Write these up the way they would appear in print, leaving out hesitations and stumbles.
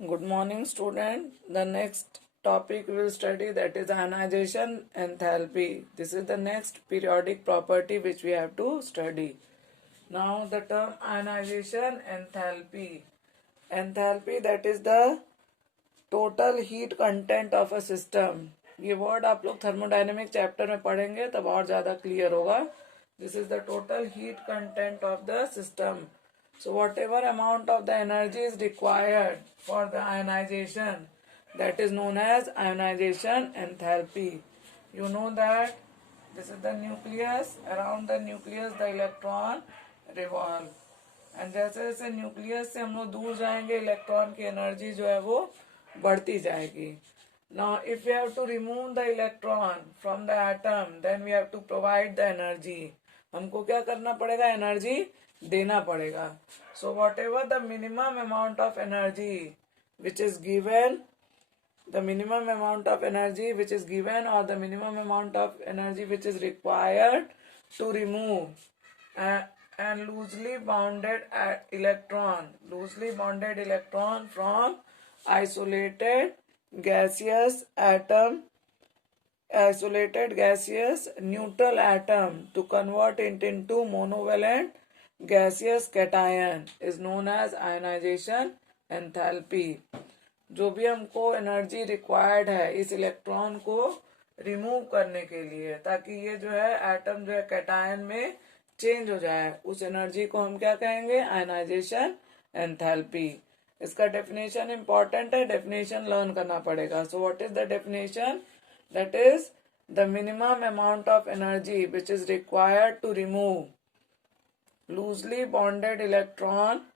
Good morning, student. The next topic we will study, that is ionization enthalpy. This is the next periodic property which we have to study. Now the term ionization enthalpy. Enthalpy, that is the total heat content of a system. ये word आप लोग thermodynamic chapter में पढ़ेंगे तब और ज्यादा clear होगा. This is the total heat content of the system. So whatever amount of the energy is required for the ionization, that is known as ionization enthalpy. You know that this is the nucleus. Around the nucleus the electron revolve. And जैसे जैसे nucleus से हम लोग दूर जाएंगे electron की energy जो है वो बढ़ती जाएगी. Now if we have to remove the electron from the atom then we have to provide the energy. हमको क्या करना पड़ेगा? एनर्जी देना पड़ेगा. So whatever the minimum amount of energy which is given, the minimum amount of energy which is given or the minimum amount of energy which is required to remove and loosely bonded electron from isolated gaseous neutral atom to convert it into monovalent gaseous cation is known as ionization enthalpy. जो भी हमको energy required है इस electron को remove करने के लिए ताकि ये जो है एटम जो है कैटायन में चेंज हो जाए, उस एनर्जी को हम क्या कहेंगे? Ionization enthalpy. इसका डेफिनेशन इंपॉर्टेंट है, डेफिनेशन लर्न करना पड़ेगा. So what is the definition? That is the minimum amount of energy which is required to remove loosely bonded electron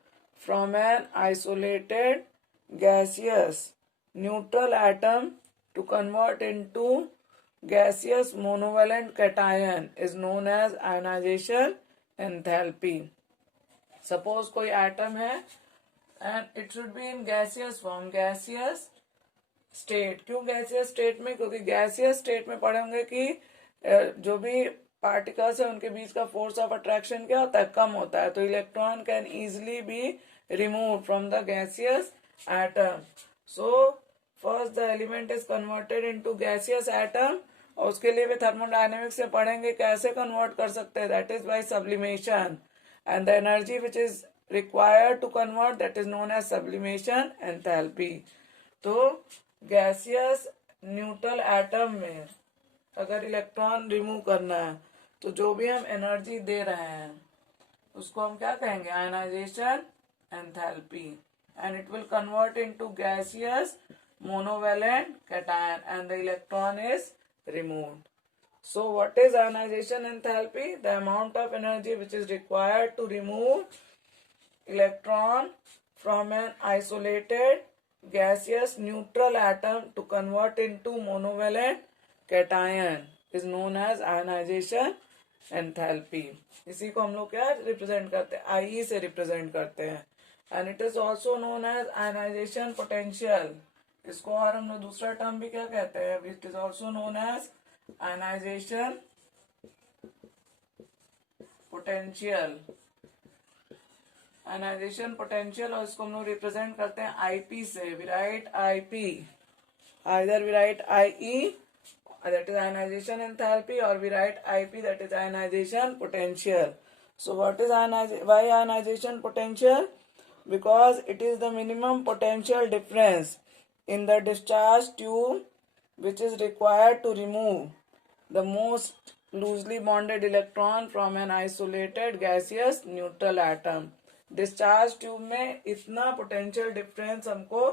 from an isolated gaseous neutral atom to convert into gaseous monovalent cation is known as ionization enthalpy. Suppose कोई atom है and it should be in gaseous form, gaseous state. क्यों gaseous state में? क्योंकि gaseous state में पढ़े होंगे कि जो भी पार्टिकल्स है उनके बीच का फोर्स ऑफ अट्रैक्शन क्या होता है? कम होता है. तो electron can easily be remove from the gaseous atom. So first the element is converted into gaseous atom और उसके लिए भी थर्मोडायनेमिक्स से पढ़ेंगे कैसे कन्वर्ट कर सकते हैं. That is by sublimation and the energy which is required to convert that is known as sublimation enthalpy. तो गैसियस न्यूट्रल एटम में अगर इलेक्ट्रॉन रिमूव करना है तो जो भी हम एनर्जी दे रहे हैं उसको हम क्या कहेंगे? Ionization enthalpy. And it will convert into gaseous monovalent cation and the electron is removed. So what is ionization enthalpy? The amount of energy which is required to remove electron from an isolated gaseous neutral atom to convert into monovalent cation is known as ionization enthalpy. इसी को हम लोग क्या represent करते हैं? IE से represent करते हैं. And it is also known as ionization potential. इसको और हम लोग दूसरा टर्म भी क्या कहते हैं? It is also known as ionization potential. ionization potential और इसको हम लोग रिप्रेजेंट करते हैं IP से. We write IP. Either we write IE that is ionization enthalpy or we write IP that is ionization potential. So what is why ionization potential? Because it is the minimum potential difference in the discharge tube which is required to remove the most loosely bonded electron from an isolated gaseous neutral atom. Discharge tube में इतना potential difference हमको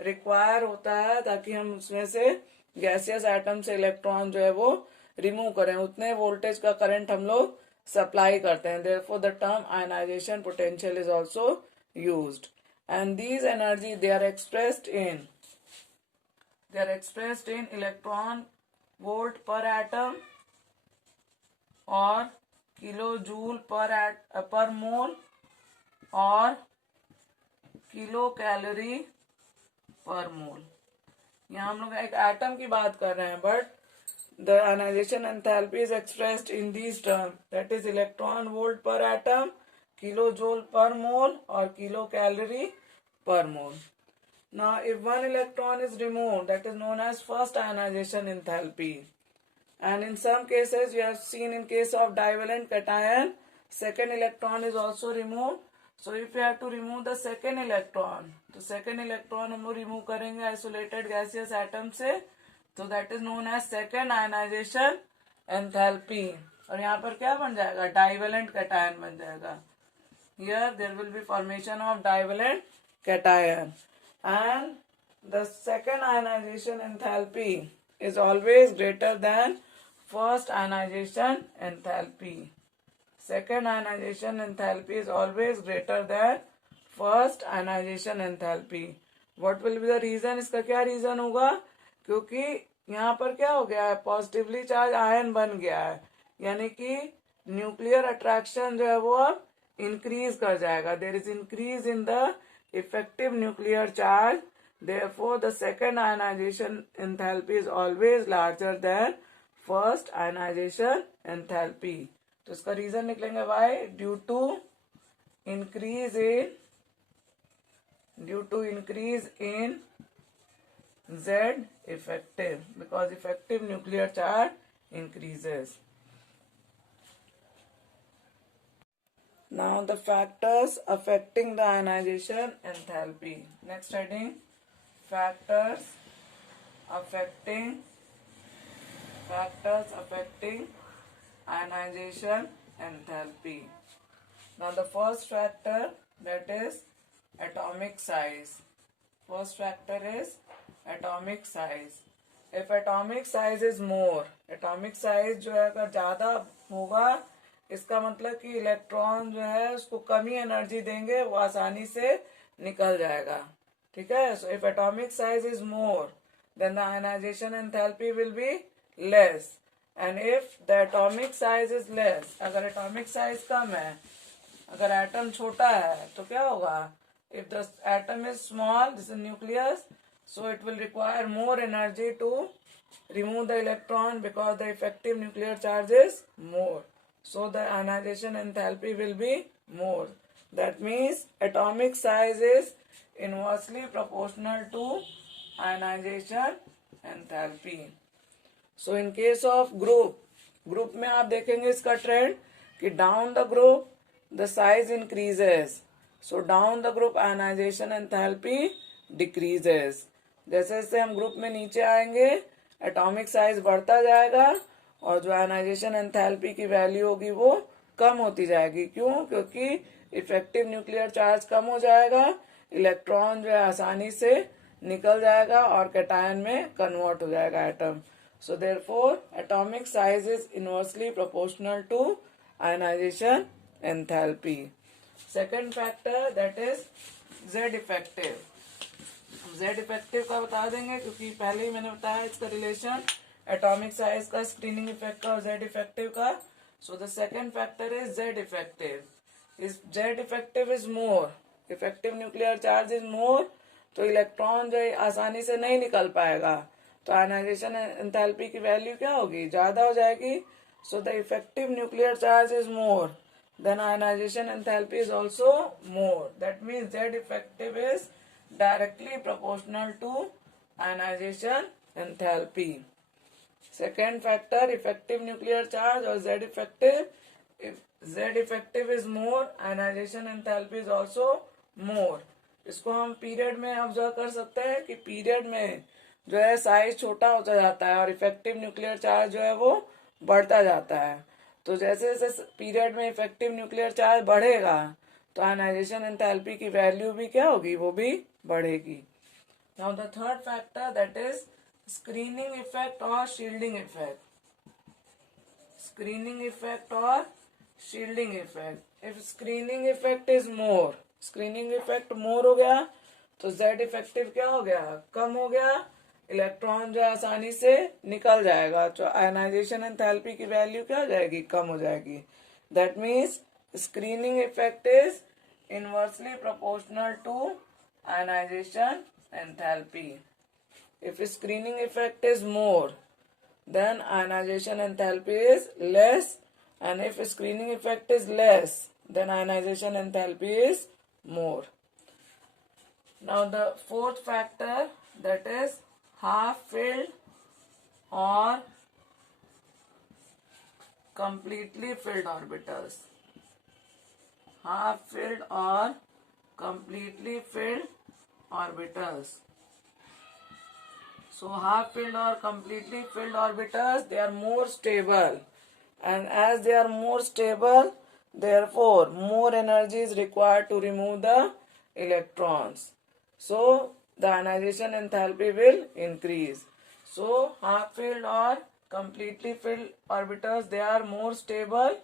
require होता है ताकि हम उसमें से gaseous atom से इलेक्ट्रॉन जो है वो रिमूव करें. उतने वोल्टेज का करंट हम लोग सप्लाई करते हैं. Therefore the term ionization potential is also used, and these energy they are expressed in electron volt per atom or kilojoule per mole or kilocalorie per mole. यहाँ हम लोग एक एटम की बात कर रहे हैं but the ionization enthalpy is expressed in these terms, that is electron volt per atom, किलोजोल पर मोल और किलो कैलोरी पर मोल. Now, if one electron is removed, that is known as first ionization enthalpy. And in some cases, we have seen in case of divalent cation, second electron is also removed. So if we have to remove the second electron, तो second electron हम लोग remove करेंगे isolated gaseous atom से, तो that is known as second ionization enthalpy. और यहाँ पर क्या बन जाएगा? Divalent cation बन जाएगा. Here there will be formation of divalent cation. And the second ionization enthalpy is always greater than first ionization enthalpy. Second ionization enthalpy is always greater than first ionization enthalpy. What will be the reason? इसका क्या reason होगा? क्योंकि यहाँ पर क्या हो गया है? पॉजिटिवली चार्ज आयन बन गया है, यानी कि न्यूक्लियर अट्रैक्शन जो है वो अब इंक्रीज कर जाएगा. There is increase in the effective nuclear charge. Therefore, the second ionization enthalpy is always larger than first ionization enthalpy. तो इसका रीजन निकलेंगे why? Due to increase in Z effective, because effective nuclear charge increases. Now the factors affecting the ionization enthalpy. Next heading, factors affecting ionization enthalpy. Now the first factor, that is atomic size. First factor is atomic size. If atomic size is more, atomic size जो है अगर ज्यादा होगा, इसका मतलब कि electron जो है उसको कम ही एनर्जी देंगे, वो आसानी से निकल जाएगा. ठीक है. So if atomic size is more, then the ionization enthalpy will be less. And if the atomic size is less, अगर एटॉमिक साइज कम है, अगर एटम छोटा है, तो क्या होगा? If the atom is small, this is nucleus, so it will require more energy to remove the electron because the effective nuclear charge is more. So the ionization enthalpy will be more. That means atomic size is inversely proportional to ionization enthalpy. So in case of group में आप देखेंगे इसका trend कि down the group the size increases. So down the group ionization enthalpy decreases. जैसे जैसे हम group में नीचे आएंगे, एटॉमिक साइज बढ़ता जाएगा और जो आयनाइजेशन एंथैल्पी की वैल्यू होगी वो कम होती जाएगी. क्यों? क्योंकि इफेक्टिव न्यूक्लियर चार्ज कम हो जाएगा, इलेक्ट्रॉन जो है आसानी से निकल जाएगा और कैटायन में कन्वर्ट हो जाएगा atom. So therefore atomic size is inversely proportional to ionisation enthalpy. Second factor, that is Z effective. Z effective का बता देंगे क्योंकि पहले ही मैंने बताया इसका रिलेशन एटॉमिक साइज का, स्क्रीनिंग इफेक्ट का और जेड इफेक्टिव का. So the second factor is Z effective. इस Z effective is more, effective nuclear charge is more, तो इलेक्ट्रॉन जो आसानी से नहीं निकल पाएगा, तो आयनाइजेशन एंथैल्पी की वैल्यू क्या होगी? ज्यादा हो जाएगी. So the effective nuclear charge is more, then ionization enthalpy is also more. That means Z effective is directly proportional to ionization enthalpy. Second factor, effective nuclear charge or Z effective. If Z effective is more, ionization enthalpy is also more. इसको हम period में observe कर सकते हैं कि period में जो है साइज छोटा होता जाता है और इफेक्टिव न्यूक्लियर चार्ज जो है वो बढ़ता जाता है. तो जैसे जैसे पीरियड में इफेक्टिव न्यूक्लियर चार्ज बढ़ेगा, तो आयनाइजेशन एंथैल्पी की वैल्यू भी क्या होगी? वो भी बढ़ेगी. Now the third factor, that is screening effect और शील्डिंग इफेक्ट. स्क्रीनिंग इफेक्ट और shielding effect. If screening effect is more, screening effect more हो गया, तो जेड इफेक्टिव क्या हो गया? कम हो गया. इलेक्ट्रॉन जो आसानी से निकल जाएगा, तो आयनाइजेशन एंथैल्पी की वैल्यू क्या हो जाएगी? कम हो जाएगी. That means screening effect is inversely proportional to ionization enthalpy. If screening effect is more, then ionization enthalpy is less, and if screening effect is less, then ionization enthalpy is more. Now the fourth factor, that is half filled or completely filled orbitals. Half filled or completely filled orbitals. So half filled or completely filled orbitals, they are more stable, and as they are more stable, therefore more energy is required to remove the electrons. So the ionization enthalpy will increase. So half filled or completely filled orbitals, they are more stable.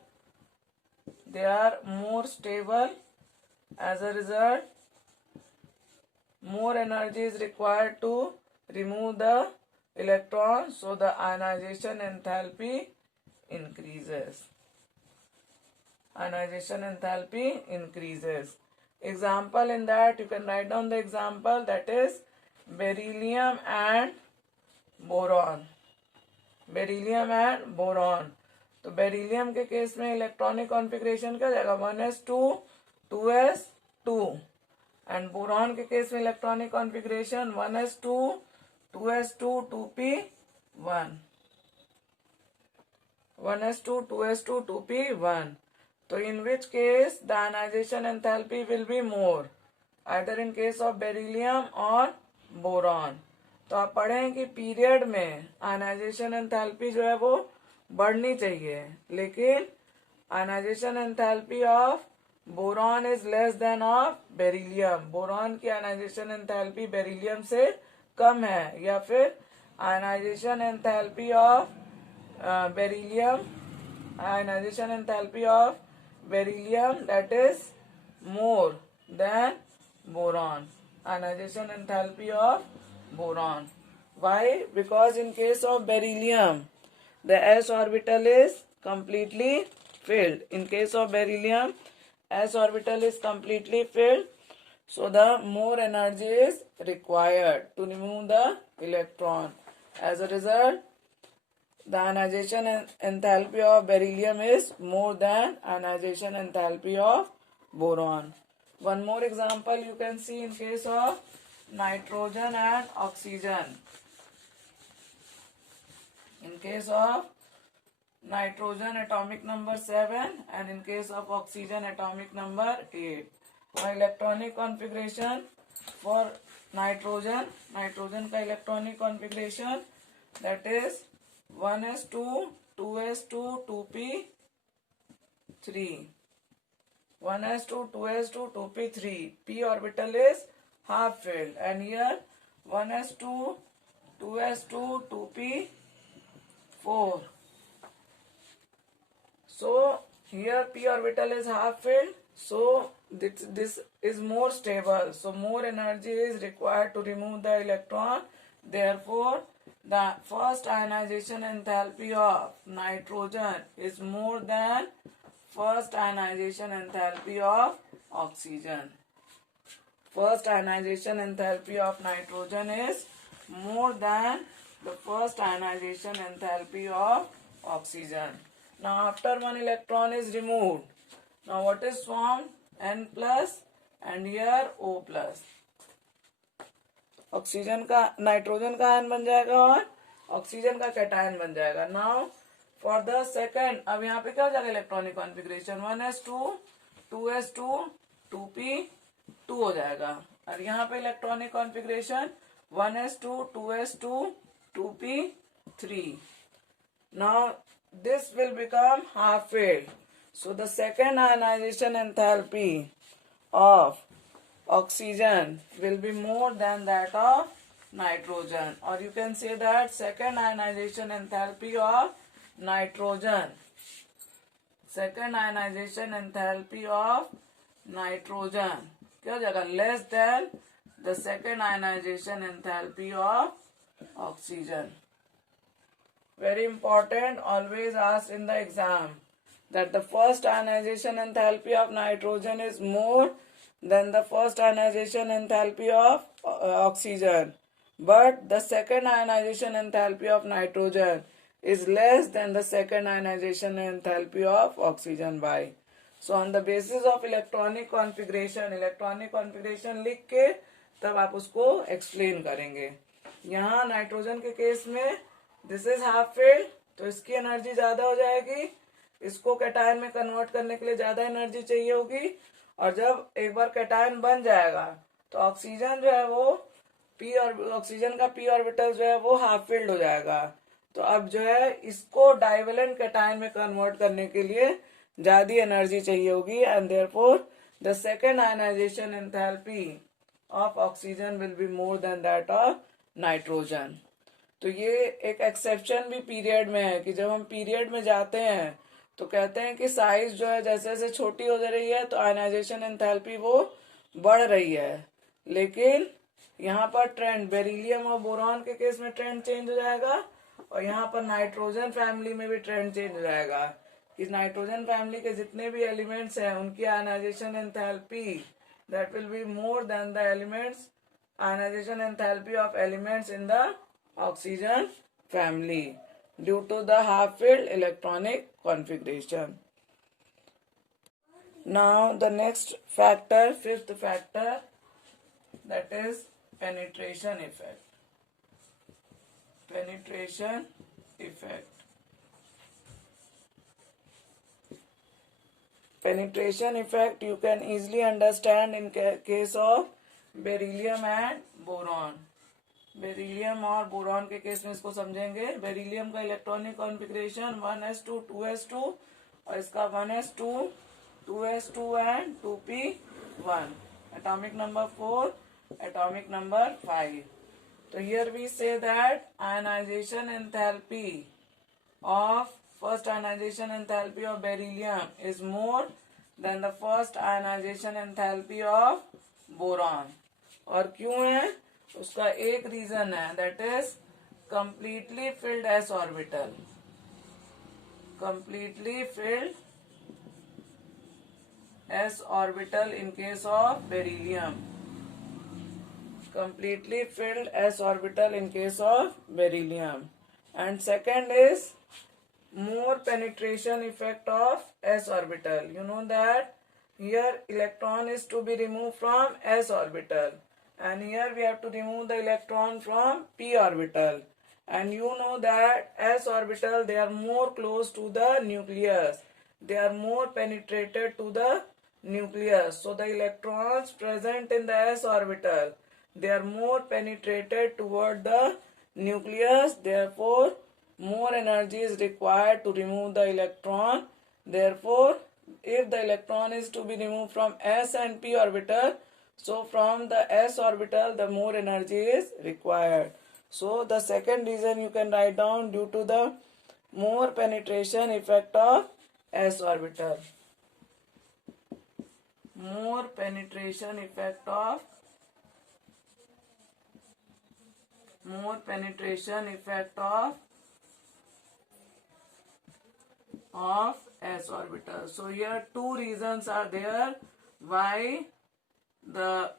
They are more stable. As a result, more energy is required to remove the electrons, so the ionization enthalpy increases. Ionization enthalpy increases. Example in that, you can write down the example, that is beryllium and boron. Beryllium and boron. तो beryllium के case में electronic configuration क्या जाएगा, 1s2 2s2, and boron के case में electronic configuration 1s2 2s2 2p1, 1s2 2s2 2p1. तो in which case the ionization enthalpy will be more, either in case of beryllium or boron. तो आप पढ़ें कि period में आयनाइजेशन एंथैल्पी जो है वो बढ़नी चाहिए, लेकिन ionization enthalpy of boron is less than of beryllium. Boron की आयनाइजेशन एंथैल्पी बेरिलियम से कम है, या फिर ionization enthalpy of beryllium, ionization enthalpy of beryllium that is more than boron. Ionization enthalpy of boron. Why? Because in case of beryllium, the s orbital is completely filled. In case of beryllium, s orbital is completely filled, so the more energy is required to remove the electron. As a result, the ionization enthalpy of beryllium is more than ionization enthalpy of boron. One more example you can see in case of nitrogen and oxygen. In case of nitrogen, atomic number 7, and in case of oxygen, atomic number 8. For electronic configuration for nitrogen, nitrogen का electronic configuration, that is 1s2 2s2 2p3, 1s2 2s2 2p3. p orbital is half filled, and here 1s2 2s2 2p4. So here p orbital is half filled, so this is more stable, so more energy is required to remove the electron. Therefore the first ionization enthalpy of nitrogen is more than first ionization enthalpy of oxygen. First ionization enthalpy of nitrogen is more than the first ionization enthalpy of oxygen. Now after one electron is removed, now what is formed? N plus and here O plus. Oxygen का nitrogen का ion बन जाएगा और oxygen का cation बन जाएगा. Now for the second, अब यहाँ पे क्या हो जाएगा electronic configuration, 1s2 2s2 2p2 हो जाएगा, और यहाँ पे electronic configuration 1s2 2s2 2p3. Now this will become half filled, so the second ionization enthalpy of oxygen will be more than that of nitrogen, or you can say that second ionization enthalpy of nitrogen, second ionization enthalpy of nitrogen क्या हो जाएगा, less than the second ionization enthalpy of oxygen. Very important, always asked in the exam, that the first ionization enthalpy of nitrogen is more than the first ionization enthalpy of oxygen, but the second ionization enthalpy of nitrogen is less than the second ionization enthalpy of oxygen. By so on the basis of electronic configuration लिख के तब आप उसको explain करेंगे। यहाँ nitrogen के case में this is half filled, तो इसकी एनर्जी ज्यादा हो जाएगी, इसको कैटायन में कन्वर्ट करने के लिए ज्यादा एनर्जी चाहिए होगी। और जब एक बार कैटायन बन जाएगा तो ऑक्सीजन जो है वो ऑक्सीजन का पी ऑर्बिटल जो है वो हाफ फिल्ड हो जाएगा। तो अब जो है इसको डाइवेलेंट कैटायन में कन्वर्ट करने के लिए ज्यादा एनर्जी चाहिए होगी, and therefore the second ionization enthalpy of oxygen will be more than that of nitrogen. तो ये एक एक्सेप्शन भी पीरियड में है कि जब हम पीरियड में जाते हैं तो कहते हैं कि साइज जो है जैसे जैसे छोटी हो जा रही है तो आयनाइजेशन एंथैल्पी वो बढ़ रही है। लेकिन यहाँ पर ट्रेंड बेरिलियम और बोरॉन के केस में ट्रेंड चेंज हो जाएगा, और यहाँ पर नाइट्रोजन फैमिली में भी ट्रेंड चेंज हो जाएगा कि नाइट्रोजन फैमिली के जितने भी एलिमेंट्स हैं उनकी ionization enthalpy that will be more then the elements ionization enthalpy of elements in the oxygen family due to the half-filled electronic configuration. Now the next factor, fifth factor, that is penetration effect. Penetration effect. Penetration effect you can easily understand in case of beryllium and boron. Beryllium और boron के case में इसको समझेंगे। Beryllium का electronic configuration 1s2 2s2 और इसका 1s2 2s2 and 2p1, atomic number 4, atomic number 5। तो here we say that ionization enthalpy of first ionization enthalpy of beryllium is more then the first ionization enthalpy of boron. और क्यों है उसका एक reason है, that is completely filled s orbital. Completely filled s orbital in case of beryllium. completely filled s orbital in case of beryllium. And second is more penetration effect of s orbital. You know that here electron is to be removed from s orbital, and here we have to remove the electron from p orbital. And you know that s orbital, they are more close to the nucleus, they are more penetrated to the nucleus. So the electrons present in the s orbital, they are more penetrated toward the nucleus, therefore more energy is required to remove the electron. Therefore if the electron is to be removed from s and p orbital, so from the s orbital the more energy is required. So the second reason you can write down, due to the more penetration effect of s orbital. More penetration effect of s orbital. So here two reasons are there why the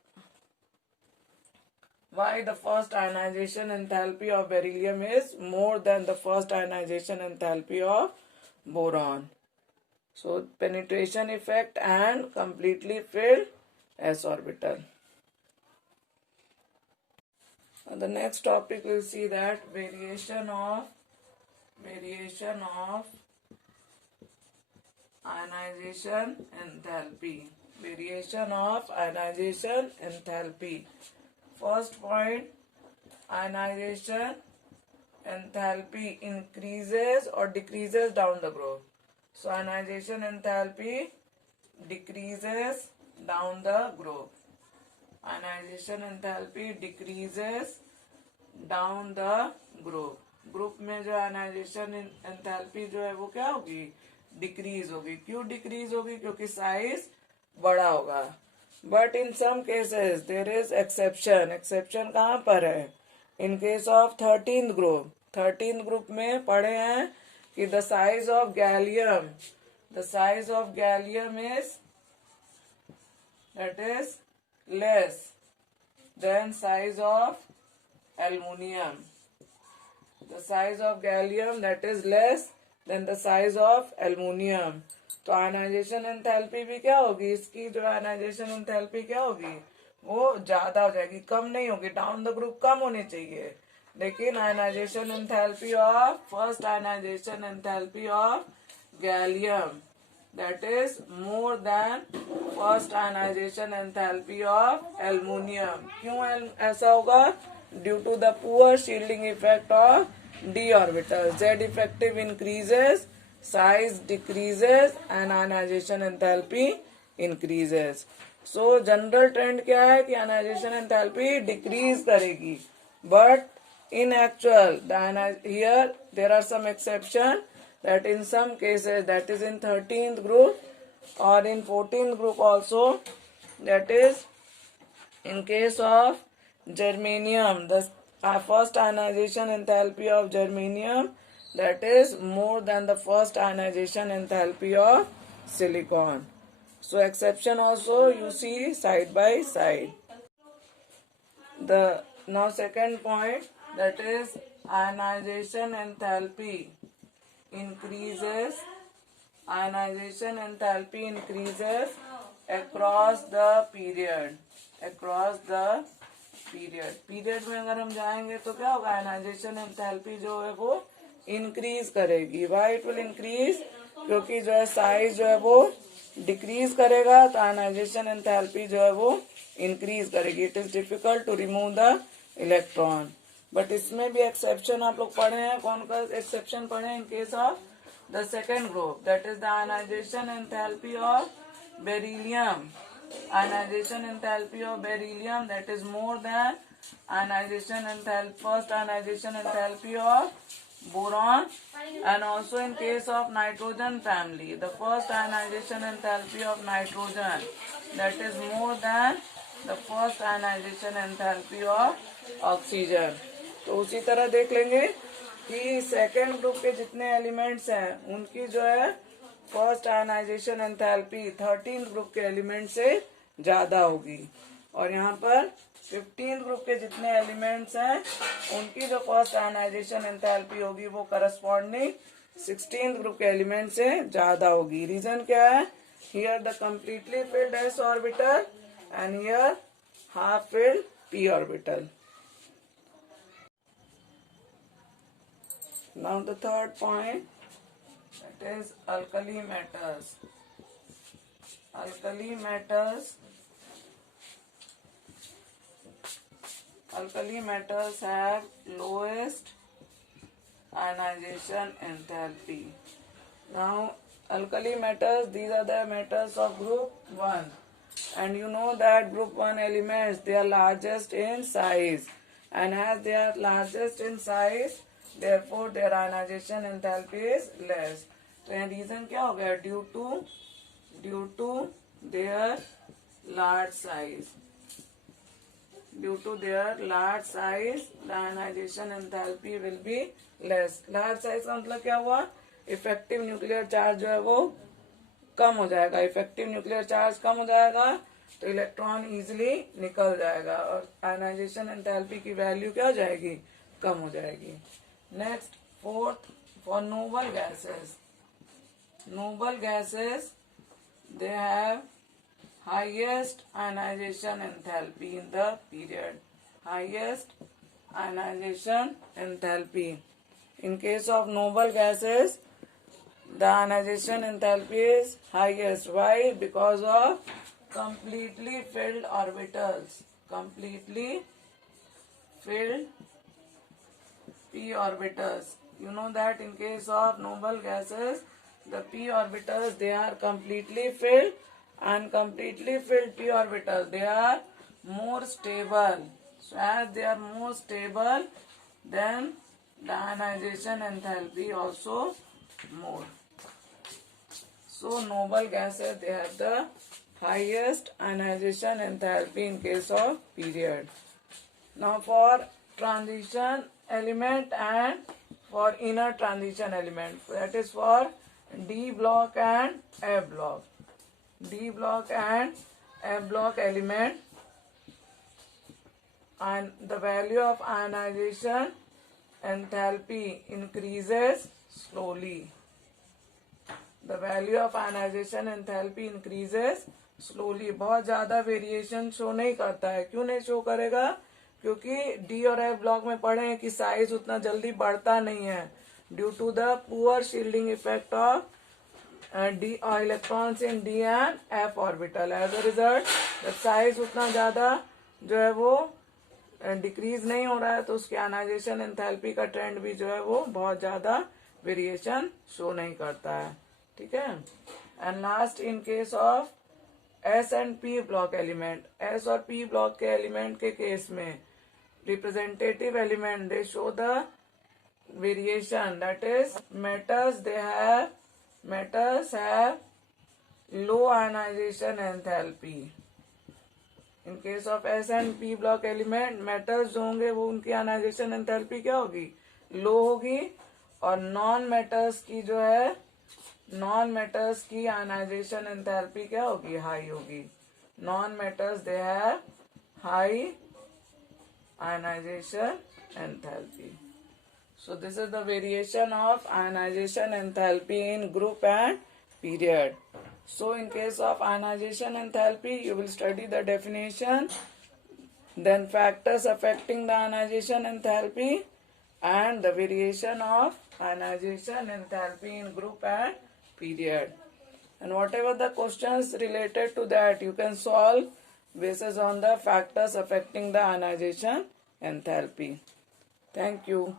first ionization enthalpy of beryllium is more than the first ionization enthalpy of boron. So penetration effect and completely filled s orbital. On the next topic we'll see that variation of ionization enthalpy. Variation of ionization enthalpy. First point, ionization enthalpy increases or decreases down the group. So ionization enthalpy decreases down the group. Ionization enthalpy decreases down the group. Group में जो ionization enthalpy जो है वो क्या होगी, decrease होगी। क्यों decrease होगी, क्योंकि साइज बड़ा होगा। But in some cases there is exception. Exception कहाँ पर है, इन केस ऑफ 13th ग्रुप में पढ़े हैं कि the size of gallium is that is less than size of aluminium. The size of gallium that is less than the size of aluminium. तो ionization enthalpy भी क्या होगी, इसकी जो आयनाइजेशन एंथैल्पी क्या होगी, वो ज्यादा हो जाएगी, कम नहीं होगी, डाउन द ग्रुप कम होनी चाहिए, लेकिन ionization enthalpy of first ionization enthalpy of gallium that is more than first ionization enthalpy of aluminium. क्यों ऐसा होगा? Due to the poor shielding effect of d orbital. Z effective increases, size decreases and ionization enthalpy increases. So general trend क्या है कि ionization enthalpy decrease करेगी, but in actual here there are some exception that in some cases, that is in 13th group or in 14th group also, that is in case of germanium, the first ionization enthalpy of germanium, that is more than the first ionization enthalpy of silicon. So exception also you see side by side. The now second point, that is ionization enthalpy increases, ionization enthalpy increases across the period, across the period. Period में अगर हम जाएंगे तो क्या होगा? Ionization enthalpy जो है वो इंक्रीज करेगी. Why it will increase? क्योंकि जो है साइज जो है वो डिक्रीज करेगा, तो आयनाइजेशन एंथैल्पी जो है वो इंक्रीज करेगी. It is difficult to remove the electron. But इसमें भी एक्सेप्शन आप लोग पढ़े हैं. कौन का एक्सेप्शन पढ़े हैं? In case of the second group, that is the ionization enthalpy of beryllium. Ionization enthalpy of beryllium, that is more than ionization enthalpy, first ionization enthalpy of boron, and also in case of nitrogen family, the first ionization enthalpy of nitrogen, that is more than the first ionization enthalpy of oxygen. तो उसी तरह देख लेंगे कि second group के जितने elements हैं उनकी जो है first ionization enthalpy 13th group के एलिमेंट से ज्यादा होगी, और यहाँ पर 15th ग्रुप के जितने एलिमेंट्स हैं उनकी जो फर्स्ट आयनाइजेशन एंथैल्पी होगी वो करस्पॉन्डिंग 16th ग्रुप के एलिमेंट से ज्यादा होगी. रीजन क्या है? Here the completely filled s orbital and here half filled p orbital. Now the third point, that is alkali metals. Alkali metals have lowest ionization enthalpy. Now alkali metals, these are the metals of group 1, and you know that group 1 elements, they are largest in size, and as they are largest in size, therefore their ionization enthalpy is less. तो यहाँ reason क्या हो गया? Due to their large size. Due to their large size, the ionization enthalpy will be less. Large size का मतलब क्या हुआ? Effective nuclear charge जो है वो कम हो जाएगा. इफेक्टिव न्यूक्लियर चार्ज कम हो जाएगा तो इलेक्ट्रॉन इजिली निकल जाएगा और आयनाइजेशन एंथैल्पी की वैल्यू क्या हो जाएगी? कम हो जाएगी. Next fourth, for noble gases. Noble gases, they have highest ionization enthalpy in the period. Highest ionization enthalpy. In case of noble gases, the ionization enthalpy is highest. Why? Because of completely filled orbitals. Completely filled p orbitals. You know that in case of noble gases, the p orbitals, they are completely filled, and completely filled p orbitals, they are more stable. So as they are more stable, then the ionization enthalpy also more. So noble gases, they have the highest ionization enthalpy in case of period. Now for transition element and for inner transition element, that is for D block and F block. D block and F block element, and the value of ionization enthalpy increases slowly. the value of ionization enthalpy increases slowly. बहुत ज्यादा variation show नहीं करता है. क्यों नहीं show करेगा? क्योंकि D और एफ ब्लॉक में पढ़े हैं कि साइज उतना जल्दी बढ़ता नहीं है due to the poor shielding effect of d electrons in d and f orbital. As a result जब साइज उतना ज्यादा जो है वो डिक्रीज नहीं हो रहा है तो उसकी आयनाइजेशन एंथैल्पी का ट्रेंड भी जो है वो बहुत ज्यादा वेरिएशन शो नहीं करता है. ठीक है. And last, in case of S and P block element, S और पी ब्लॉक के एलिमेंट के केस में representative element they show the variation, that is metals have low ionization enthalpy. In case of S and P block element, metals जो होंगे वो उनकी ionization enthalpy क्या होगी? लो होगी. और नॉन मेटल्स की जो है ionization enthalpy क्या होगी? हाई होगी. Non metals they have high ionization enthalpy. So this is the variation of ionization enthalpy in group and period. So in case of ionization enthalpy, you will study the definition, then factors affecting the ionization enthalpy, and the variation of ionization enthalpy in group and period. And whatever the questions related to that, you can solve based on the factors affecting the ionization enthalpy. Thank you.